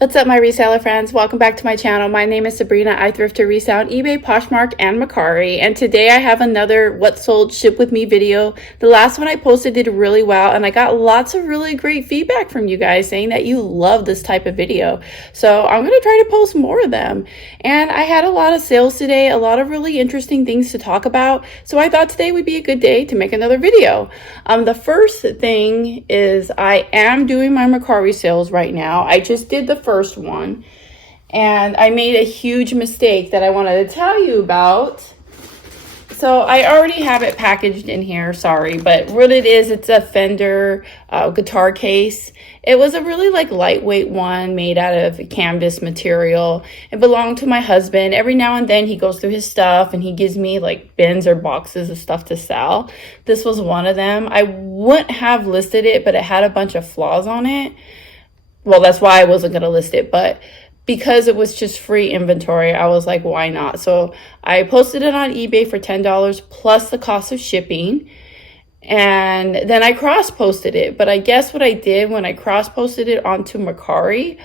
What's up, my reseller friends? Welcome back to my channel. My name is Sabrina. I thrift to resell on eBay, Poshmark, and Mercari. And today I have another What Sold Ship With Me video. The last one I posted did really well, and I got lots of really great feedback from you guys saying that you love this type of video. So I'm going to try to post more of them. And I had a lot of sales today, a lot of really interesting things to talk about. So I thought today would be a good day to make another video. The first thing is I am doing my Mercari sales right now. I just did the first one, and I made a huge mistake that I wanted to tell you about. So I already have it packaged in here, sorry, but what it is, it's a Fender guitar case. It was a really lightweight one made out of canvas material. It belonged to my husband. Every now and then he goes through his stuff and he gives me bins or boxes of stuff to sell. This was one of them. I wouldn't have listed it, but it had a bunch of flaws on it. Well, that's why I wasn't going to list it, but because it was just free inventory, I was like, why not? So I posted it on eBay for $10 plus the cost of shipping. And then I cross-posted it. But I guess what I did when I cross-posted it onto Mercari,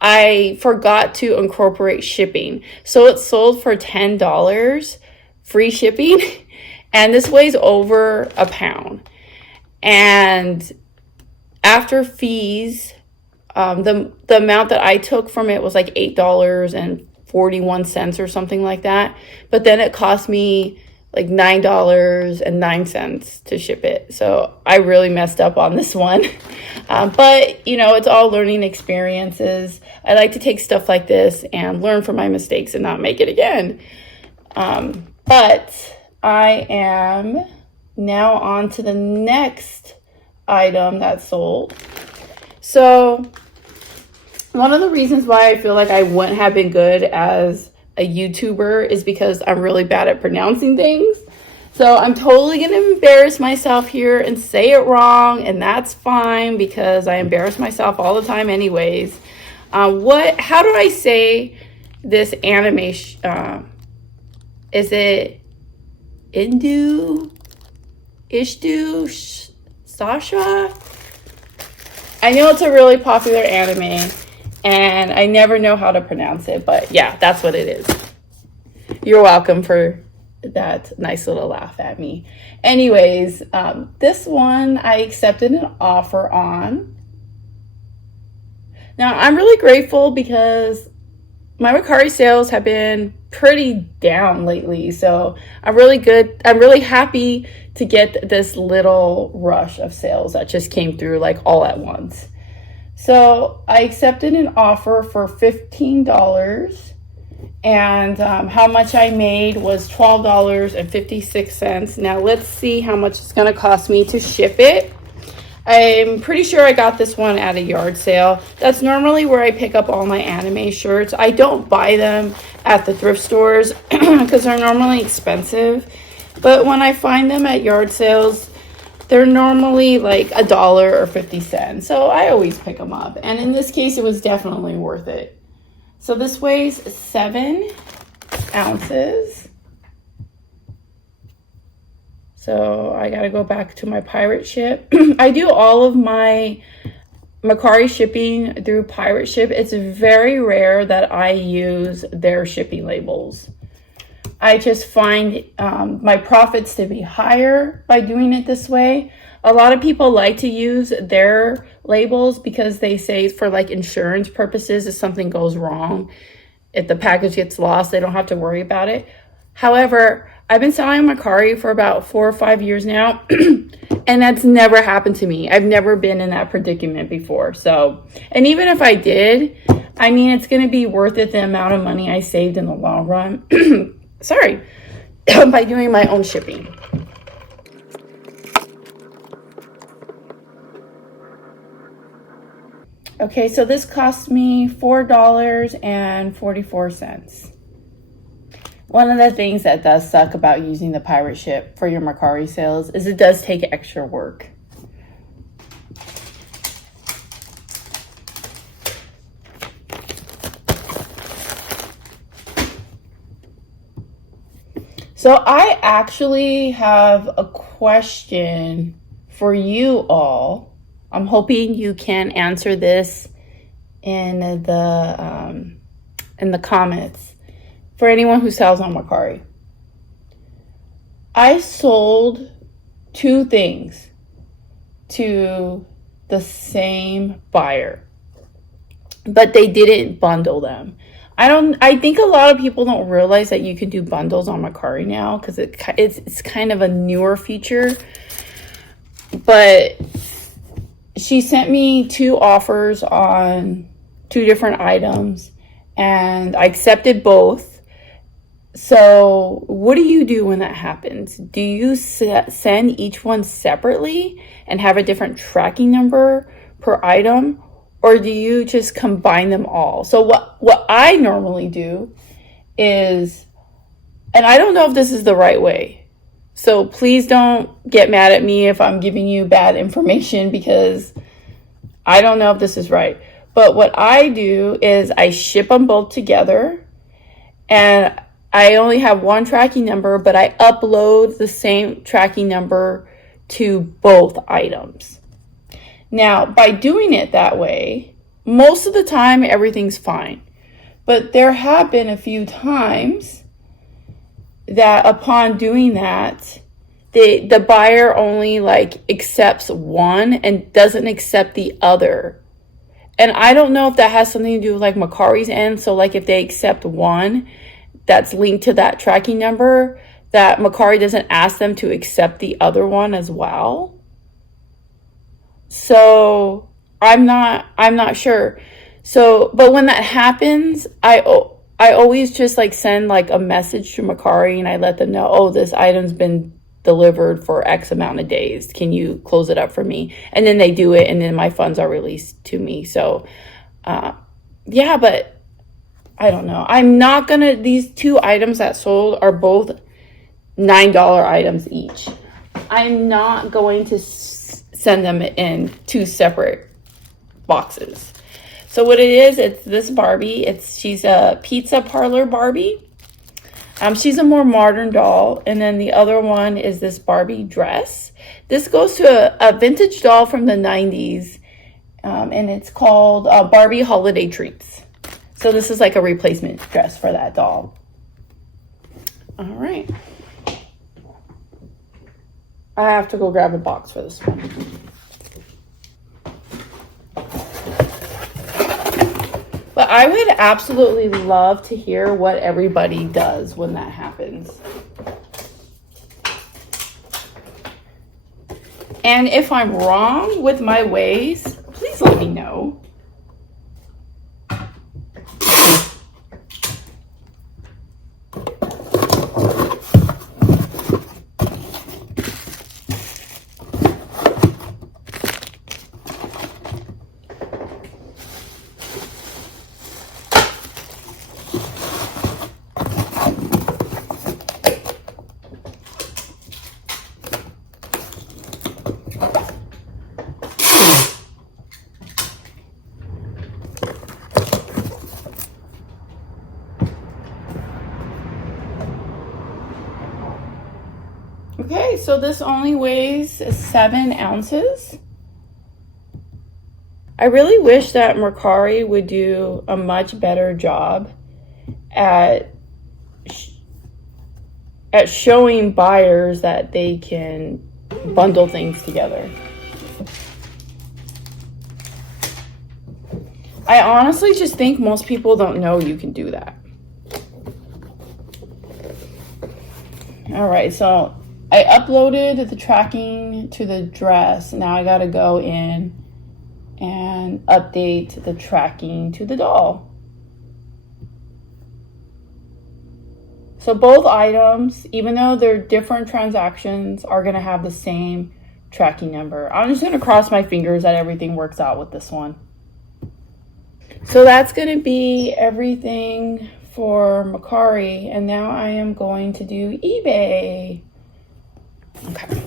I forgot to incorporate shipping. So it sold for $10, free shipping. And this weighs over a pound. And after fees, the amount that I took from it was like $8.41 or something like that. But then it cost me like $9.09 to ship it. So I really messed up on this one. But you know, it's all learning experiences. I like to take stuff like this and learn from my mistakes and not make it again. But I am now on to the next item that sold. So one of the reasons why I feel like I wouldn't have been good as a YouTuber is because I'm really bad at pronouncing things. So I'm totally going to embarrass myself here and say it wrong, and that's fine because I embarrass myself all the time anyways. How do I say this animation? Is it Ishdu, Sasha? I know it's a really popular anime, and I never know how to pronounce it, but yeah, that's what it is. You're welcome for that nice little laugh at me. Anyways, this one I accepted an offer on. Now, I'm really grateful because my Mercari sales have been pretty down lately, so I'm really happy to get this little rush of sales that just came through all at once. So I accepted an offer for $15, and how much I made was $12.56. Now let's see how much it's going to cost me to ship it. I'm pretty sure I got this one at a yard sale. That's normally where I pick up all my anime shirts. I don't buy them at the thrift stores because they're normally expensive. But when I find them at yard sales, they're normally like $1 or 50 cents. So I always pick them up. And in this case, it was definitely worth it. So this weighs 7 ounces. So I got to go back to my pirate ship. I do all of my Mercari shipping through pirate ship. It's very rare that I use their shipping labels. I just find my profits to be higher by doing it this way. A lot of people like to use their labels because they say for insurance purposes, if something goes wrong, if the package gets lost, they don't have to worry about it. However, I've been selling Mercari for about 4 or 5 years now, and that's never happened to me. I've never been in that predicament before. So, and even if I did, I mean, it's going to be worth it, the amount of money I saved in the long run. Sorry, by doing my own shipping. Okay, so this cost me $4.44. One of the things that does suck about using the pirate ship for your Mercari sales is it does take extra work. So I actually have a question for you all. I'm hoping you can answer this in the comments for anyone who sells on Mercari. I sold 2 things to the same buyer, but they didn't bundle them. I think a lot of people don't realize that you can do bundles on Mercari now, because it's kind of a newer feature. But she sent me 2 offers on 2 different items, and I accepted both. So what do you do when that happens? Do you send each one separately and have a different tracking number per item? Or do you just combine them all? So what I normally do is, and I don't know if this is the right way, so please don't get mad at me if I'm giving you bad information, because I don't know if this is right. But what I do is I ship them both together, and I only have one tracking number, but I upload the same tracking number to both items. Now, by doing it that way, most of the time everything's fine. But there have been a few times that upon doing that, the buyer only accepts one and doesn't accept the other. And I don't know if that has something to do with Mercari's end. So if they accept one that's linked to that tracking number, that Mercari doesn't ask them to accept the other one as well. So I'm not sure. So, but when that happens, I always just send a message to Mercari, and I let them know, oh, this item's been delivered for X amount of days. Can you close it up for me? And then they do it, and then my funds are released to me. So, yeah, but I don't know. I'm not gonna, these 2 items that sold are both $9 items each. I'm not going to send them in 2 separate boxes. So what it is, it's this Barbie. She's a pizza parlor Barbie. She's a more modern doll. And then the other one is this Barbie dress. This goes to a vintage doll from the 90s. And it's called Barbie Holiday Treats. So this is a replacement dress for that doll. All right. I have to go grab a box for this one. But I would absolutely love to hear what everybody does when that happens. And if I'm wrong with my ways, please let me know. Okay, so this only weighs 7 ounces. I really wish that Mercari would do a much better job at showing buyers that they can bundle things together. I honestly just think most people don't know you can do that. All right, so I uploaded the tracking to the dress. Now I gotta go in and update the tracking to the doll. So both items, even though they're different transactions, are gonna have the same tracking number. I'm just gonna cross my fingers that everything works out with this one. So that's gonna be everything for Mercari, and now I am going to do eBay. Okay.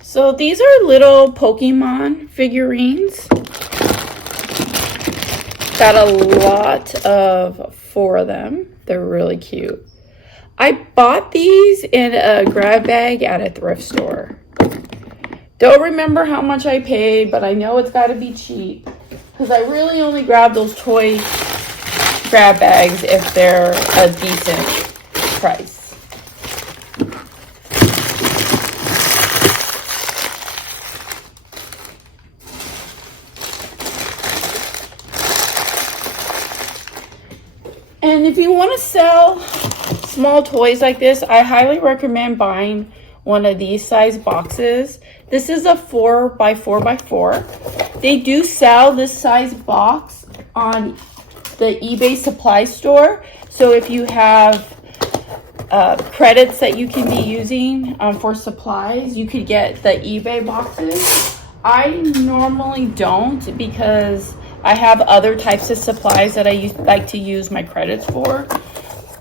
So these are little Pokemon figurines. Got a lot of 4 of them. They're really cute. I bought these in a grab bag at a thrift store. Don't remember how much I paid, but I know it's got to be cheap because I really only grab those toy grab bags if they're a decent price. And if you want to sell small toys like this, I highly recommend buying one of these size boxes. This is a 4x4x4. They do sell this size box on the eBay supply store. So if you have credits that you can be using for supplies, you could get the eBay boxes. I normally don't because I have other types of supplies that I like to use my credits for,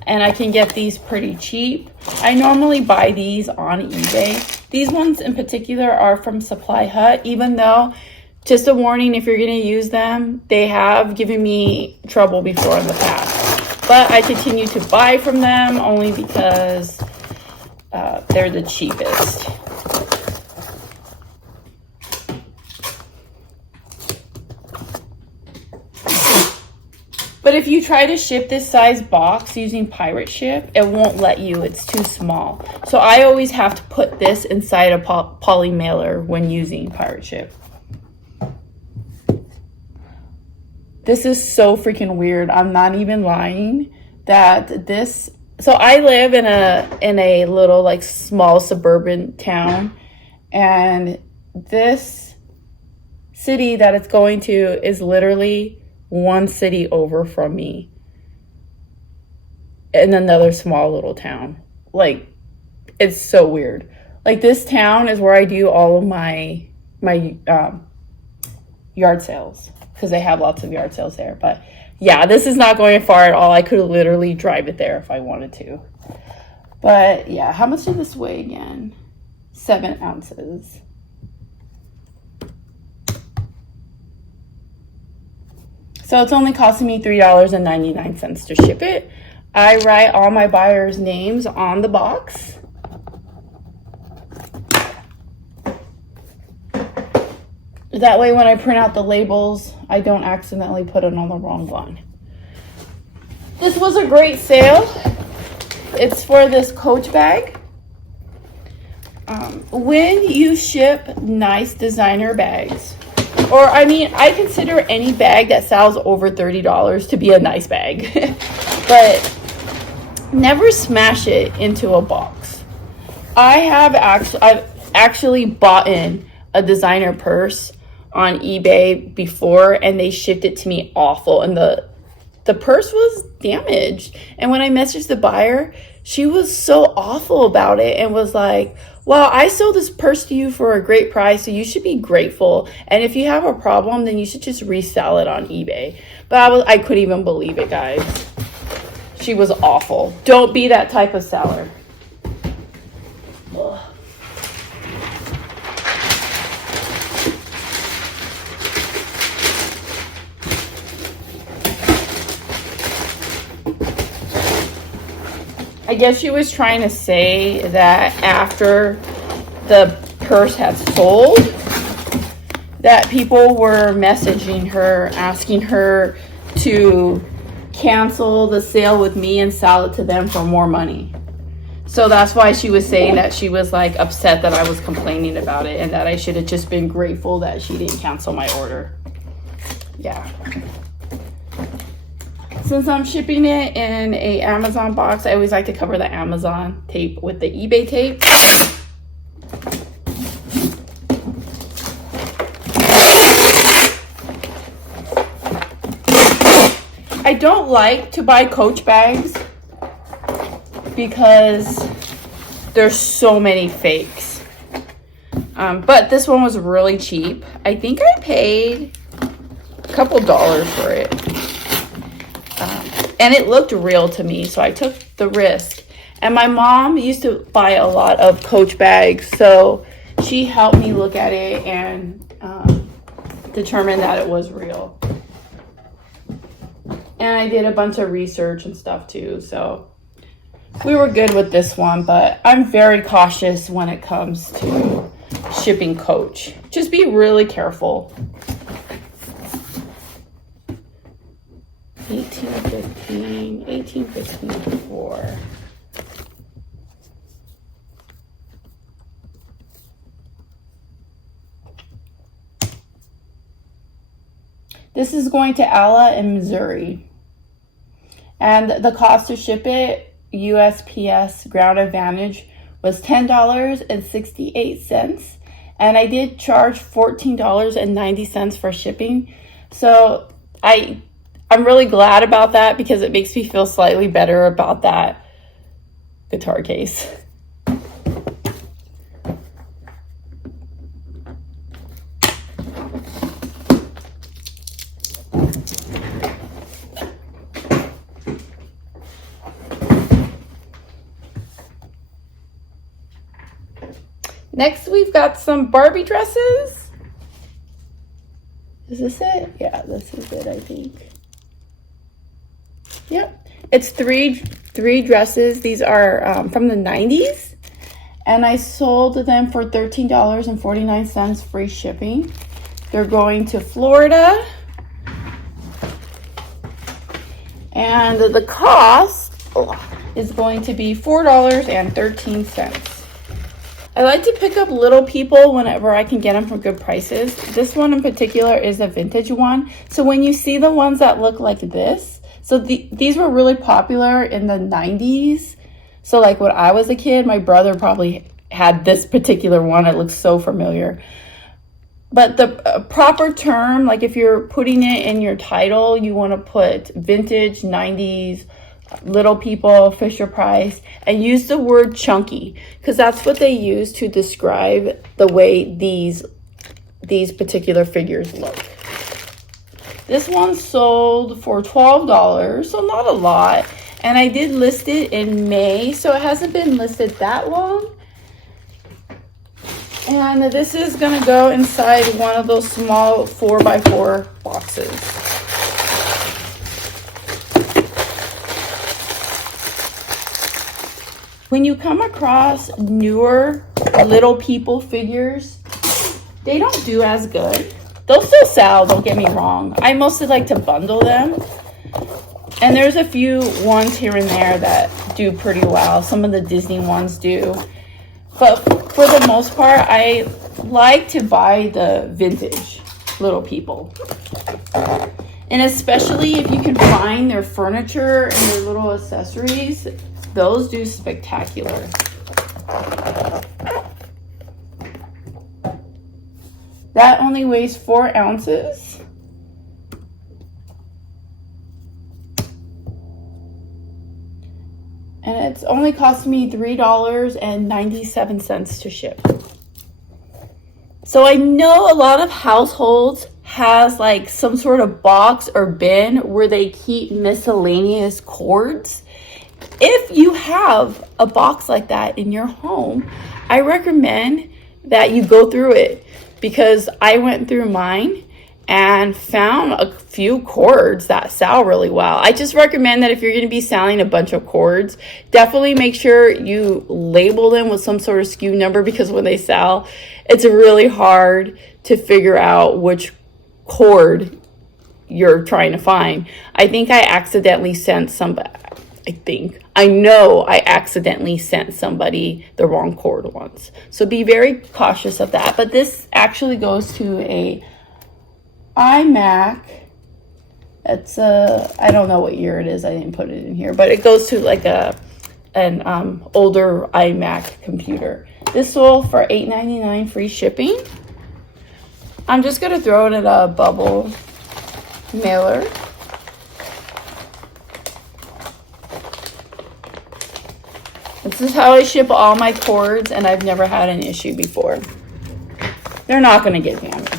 and I can get these pretty cheap. I normally buy these on eBay. These ones in particular are from Supply Hut, even though, just a warning, if you're going to use them, they have given me trouble before in the past. But I continue to buy from them only because they're the cheapest. But if you try to ship this size box using Pirate Ship, it won't let you. It's too small. So I always have to put this inside a poly mailer when using Pirate Ship. This is so freaking weird. I'm not even lying that this... So I live in a little like small suburban town, and this city that it's going to is literally one city over from me in another small little town. Like, it's so weird. Like, this town is where I do all of my yard sales because they have lots of yard sales there. But yeah, this is not going far at all. I could literally drive it there if I wanted to. But yeah, how much did this weigh again? 7 ounces. So it's only costing me $3.99 to ship it. I write all my buyers' names on the box. That way when I print out the labels, I don't accidentally put it on the wrong one. This was a great sale. It's for this Coach bag. When you ship nice designer bags, or I mean, I consider any bag that sells over $30 to be a nice bag. But never smash it into a box. I've actually bought in a designer purse on eBay before, and they shipped it to me awful, and the purse was damaged. And when I messaged the buyer, she was so awful about it and was like, well, I sold this purse to you for a great price, so you should be grateful. And if you have a problem, then you should just resell it on eBay. But I couldn't even believe it, guys. She was awful. Don't be that type of seller. Ugh. I guess she was trying to say that after the purse had sold, that people were messaging her, asking her to cancel the sale with me and sell it to them for more money. So that's why she was saying that she was like upset that I was complaining about it and that I should have just been grateful that she didn't cancel my order. Yeah. Since I'm shipping it in a Amazon box, I always like to cover the Amazon tape with the eBay tape. I don't like to buy Coach bags because there's so many fakes. But this one was really cheap. I think I paid a couple dollars for it. And it looked real to me, so I took the risk. And my mom used to buy a lot of Coach bags, so she helped me look at it and determine that it was real. And I did a bunch of research and stuff too, so we were good with this one, but I'm very cautious when it comes to shipping Coach. Just be really careful. 1815, 1815 4. This is going to Alla in Missouri. And the cost to ship it, USPS Ground Advantage, was $10.68. And I did charge $14.90 for shipping. So I'm really glad about that because it makes me feel slightly better about that guitar case. Next, we've got some Barbie dresses. Is this it? Yeah, this is it, I think. Yep. It's three dresses. These are from the 90s. And I sold them for $13.49 free shipping. They're going to Florida. And the cost is going to be $4.13. I like to pick up little people whenever I can get them for good prices. This one in particular is a vintage one. So when you see the ones that look like this, so these were really popular in the 90s. So like when I was a kid, my brother probably had this particular one. It looks so familiar. But the proper term, like if you're putting it in your title, you want to put vintage 90s, little people, Fisher Price, and use the word chunky because that's what they use to describe the way these particular figures look. This one sold for $12, so not a lot, and I did list it in May, so it hasn't been listed that long. And this is gonna go inside one of those small 4x4 boxes. When you come across newer little people figures, they don't do as good. They'll still sell, don't get me wrong. I mostly like to bundle them. And there's a few ones here and there that do pretty well. Some of the Disney ones do. But for the most part, I like to buy the vintage little people. And especially if you can find their furniture and their little accessories, those do spectacular. That only weighs 4 ounces. And it's only cost me $3.97 to ship. So I know a lot of households has like some sort of box or bin where they keep miscellaneous cords. If you have a box like that in your home, I recommend that you go through it because I went through mine and found a few cords that sell really well. I just recommend that if you're going to be selling a bunch of cords, definitely make sure you label them with some sort of SKU number because when they sell, it's really hard to figure out which cord you're trying to find. I think I accidentally sent somebody, I know I accidentally sent somebody the wrong cord once. So be very cautious of that. But this actually goes to a iMac. It's I don't know what year it is. I didn't put it in here, but it goes to like an older iMac computer. This sold for $8.99 free shipping. I'm just gonna throw it in a bubble mailer. This is how I ship all my cords, and I've never had an issue before. They're not gonna get damaged.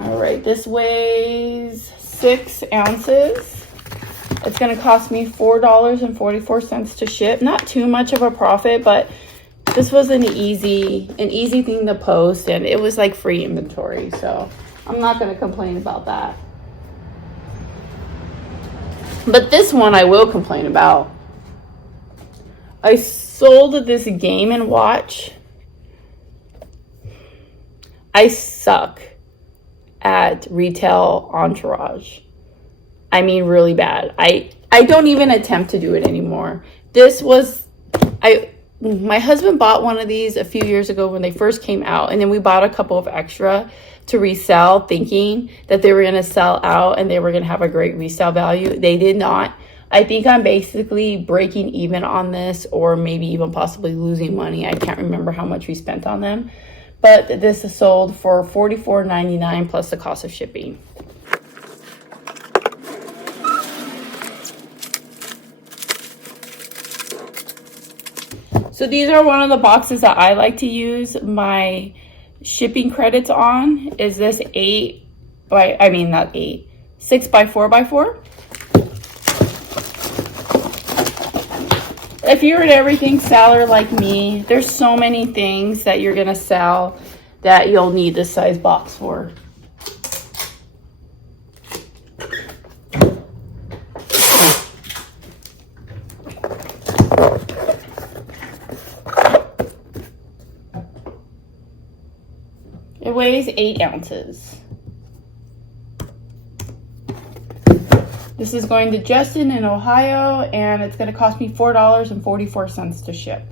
All right, this weighs 6 ounces. It's gonna cost me $4.44 to ship. Not too much of a profit, but this was an easy thing to post, and it was like free inventory, so I'm not gonna complain about that. But this one I will complain about. I sold this Game & Watch. I suck at retail entourage. I mean, really bad. I don't even attempt to do it anymore. This was, my husband bought one of these a few years ago when they first came out, and then we bought a couple of extra to resell, thinking that they were going to sell out and they were going to have a great resale value. They did not. I think I'm basically breaking even on this, or maybe even possibly losing money. I can't remember how much we spent on them. But this is sold for $44.99 plus the cost of shipping. So these are one of the boxes that I like to use my shipping credits on. Is this 6 by 4x4. If you're an everything seller like me, there's so many things that you're gonna sell that you'll need this size box for. It weighs 8 ounces. This is going to Justin in Ohio, and it's going to cost me $4.44 to ship.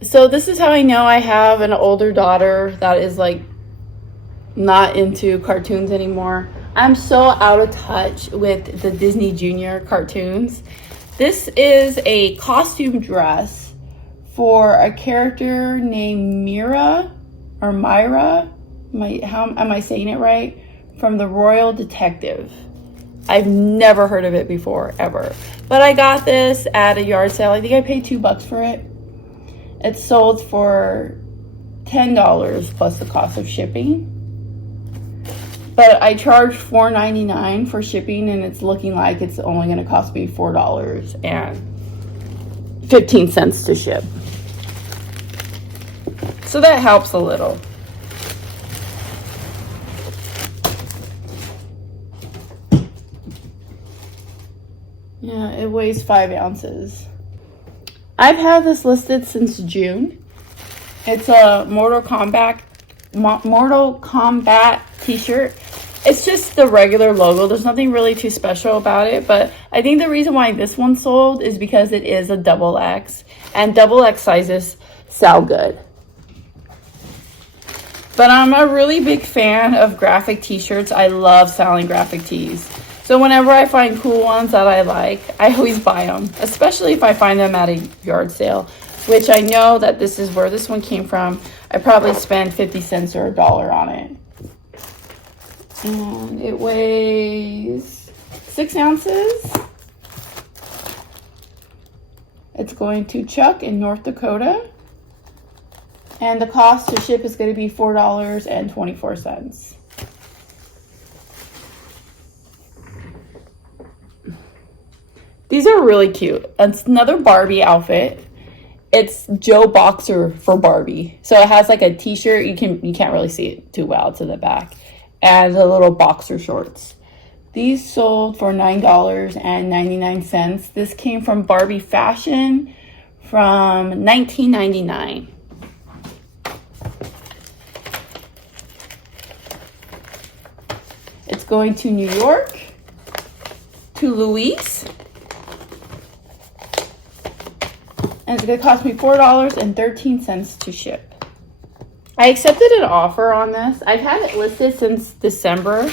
So this is how I know I have an older daughter that is like not into cartoons anymore. I'm so out of touch with the Disney Junior cartoons. This is a costume dress for a character named Myra. How am I saying it right? From the Royal Detective. I've never heard of it before, ever. But I got this at a yard sale. I think I paid $2 for it. It's sold for $10 plus the cost of shipping. But I charged $4.99 for shipping, and it's looking like it's only going to cost me $4.15 to ship. So that helps a little. Yeah, it weighs 5 ounces. I've had this listed since June. It's a Mortal Kombat t-shirt. It's just the regular logo. There's nothing really too special about it, but I think the reason why this one sold is because it is a XX, and XX sizes sell good. But I'm a really big fan of graphic t-shirts. I love selling graphic tees. So whenever I find cool ones that I like, I always buy them, especially if I find them at a yard sale, which I know that this is where this one came from. I probably spent 50 cents or $1 on it. And it weighs 6 ounces. It's going to Chuck in North Dakota. And the cost to ship is going to be $4.24. These are really cute. It's another Barbie outfit. It's Joe Boxer for Barbie. So it has like a t-shirt. You can't really see it too well to the back. And the little boxer shorts. These sold for $9.99. This came from Barbie Fashion from $19.99. It's going to New York, to Luis. And it's going to cost me $4.13 to ship. I accepted an offer on this. I've had it listed since December.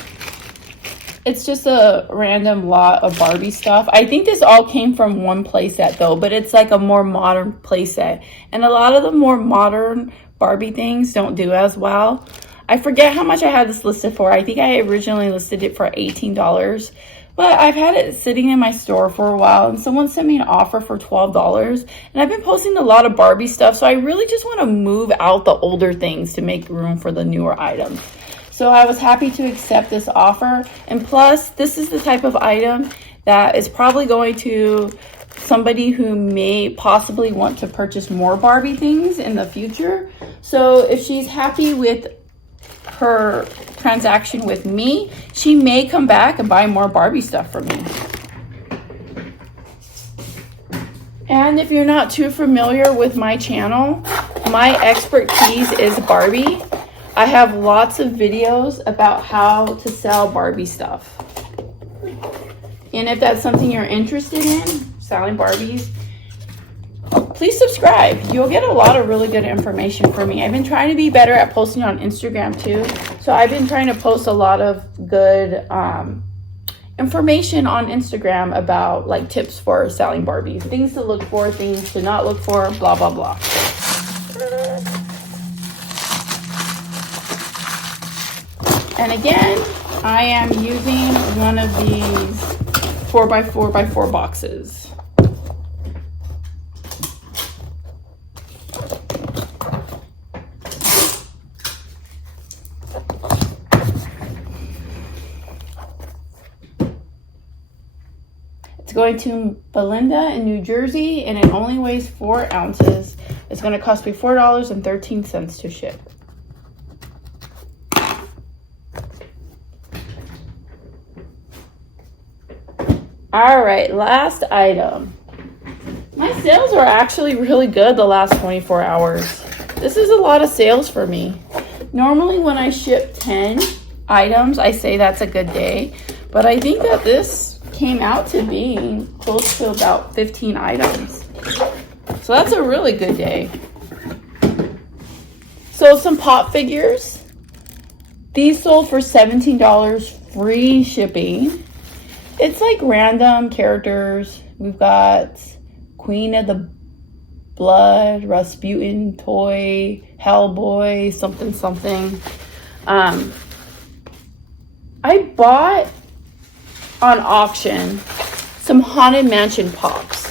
It's just a random lot of Barbie stuff. I think this all came from one playset though, but it's like a more modern playset. And a lot of the more modern Barbie things don't do as well. I forget how much I had this listed for. I think I originally listed it for $18. But I've had it sitting in my store for a while, and someone sent me an offer for $12. And I've been posting a lot of Barbie stuff, so I really just want to move out the older things to make room for the newer items. So I was happy to accept this offer. And plus, this is the type of item that is probably going to somebody who may possibly want to purchase more Barbie things in the future. So if she's happy with her transaction with me, she may come back and buy more Barbie stuff from me. And if you're not too familiar with my channel, my expertise is Barbie. I have lots of videos about how to sell Barbie stuff. And if that's something you're interested in, selling Barbies, please subscribe. You'll get a lot of really good information from me. I've been trying to be better at posting on Instagram too. So I've been trying to post a lot of good information on Instagram about like tips for selling Barbies. Things to look for, things to not look for, blah, blah, blah. And again, I am using one of these 4x4x4 boxes. It's going to Belinda in New Jersey, and it only weighs 4 ounces. It's going to cost me $4.13 to ship. All right, last item. My sales are actually really good the last 24 hours. This is a lot of sales for me. Normally when I ship 10 items, I say that's a good day. But I think that this came out to being close to about 15 items. So that's a really good day. So some pop figures. These sold for $17, free shipping. It's like random characters. We've got Queen of the Blood, Rasputin toy, Hellboy, something, something. I bought on auction some Haunted Mansion pops.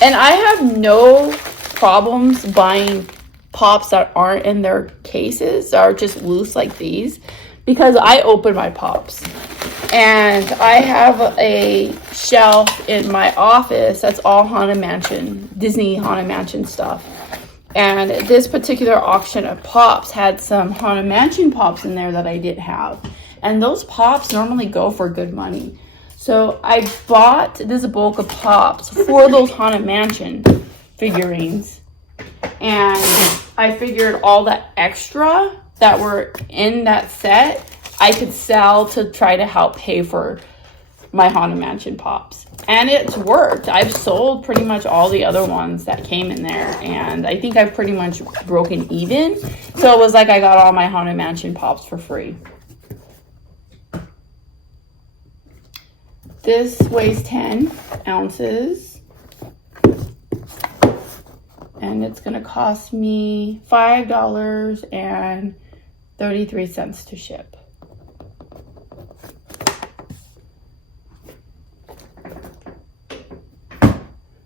And I have no problems buying pops that aren't in their cases, that are just loose like these, because I open my pops. And I have a shelf in my office that's all Haunted Mansion, Disney Haunted Mansion stuff. And this particular auction of pops had some Haunted Mansion pops in there that I didn't have. And those pops normally go for good money. So I bought this bulk of pops for those Haunted Mansion figurines. And I figured all that extra that were in that set, I could sell to try to help pay for my Haunted Mansion pops. And it's worked. I've sold pretty much all the other ones that came in there. And I think I've pretty much broken even. So it was like I got all my Haunted Mansion pops for free. This weighs 10 ounces. And it's going to cost me $5.33 to ship.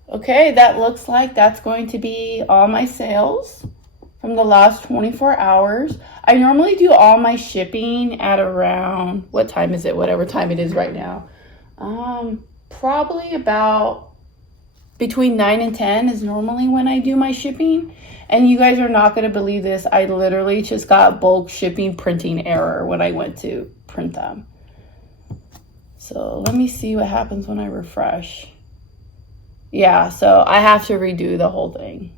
Okay, that looks like that's going to be all my sales from the last 24 hours. I normally do all my shipping at around, what time is it? Whatever time it is right now. Probably about between 9 and 10 is normally when I do my shipping. And you guys are not going to believe this. I literally just got bulk shipping printing error when I went to print them. So let me see what happens when I refresh. Yeah, so I have to redo the whole thing.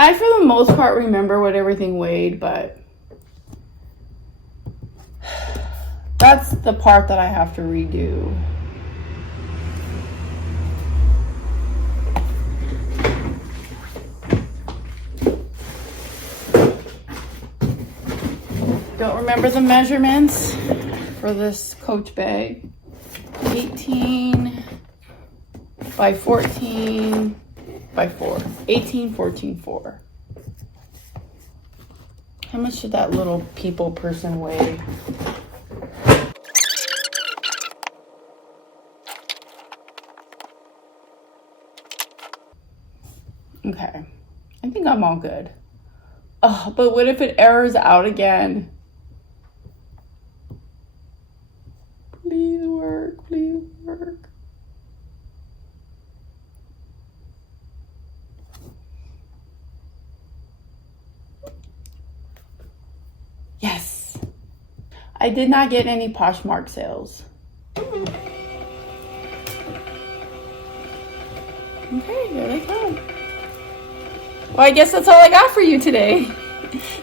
I, for the most part, remember what everything weighed, but that's the part that I have to redo. Don't remember the measurements for this Coach bag. 18 by 14 by 4. 18, 14, 4. How much did that little people person weigh? Okay. I think I'm all good. Oh, but what if it errors out again? Please work, please work. Yes. I did not get any Poshmark sales. Okay, there they come. Well, I guess that's all I got for you today.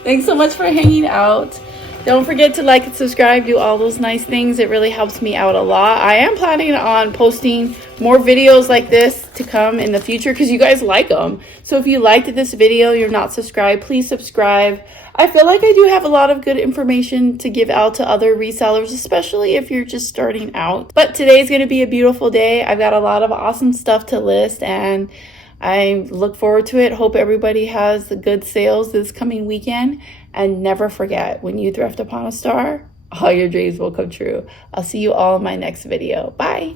Thanks so much for hanging out. Don't forget to like and subscribe, do all those nice things. It really helps me out a lot. I am planning on posting more videos like this to come in the future because you guys like them. So if you liked this video, you're not subscribed, please subscribe. I feel like I do have a lot of good information to give out to other resellers, especially if you're just starting out. But today's going to be a beautiful day. I've got a lot of awesome stuff to list and I look forward to it. Hope everybody has good sales this coming weekend. And never forget, when you thrift upon a star, all your dreams will come true. I'll see you all in my next video. Bye.